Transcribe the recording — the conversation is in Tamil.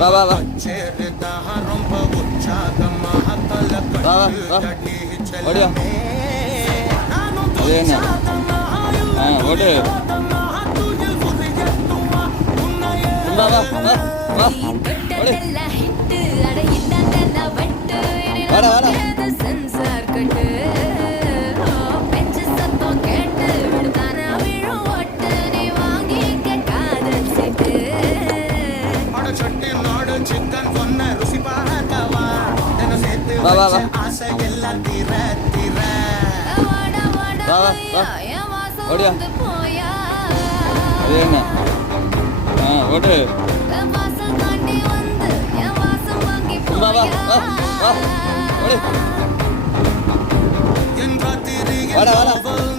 வா வா வா ரொம்ப உற்சாகமாக வா வா வா ஓடியா அது என்ன ஓடு வா வா வா வா ஓடு வாடா வாடா வா வா வா வா வா வா ஓடியா அது என்ன ஓடு வா வா வா வா ஓடு வாடா வாடா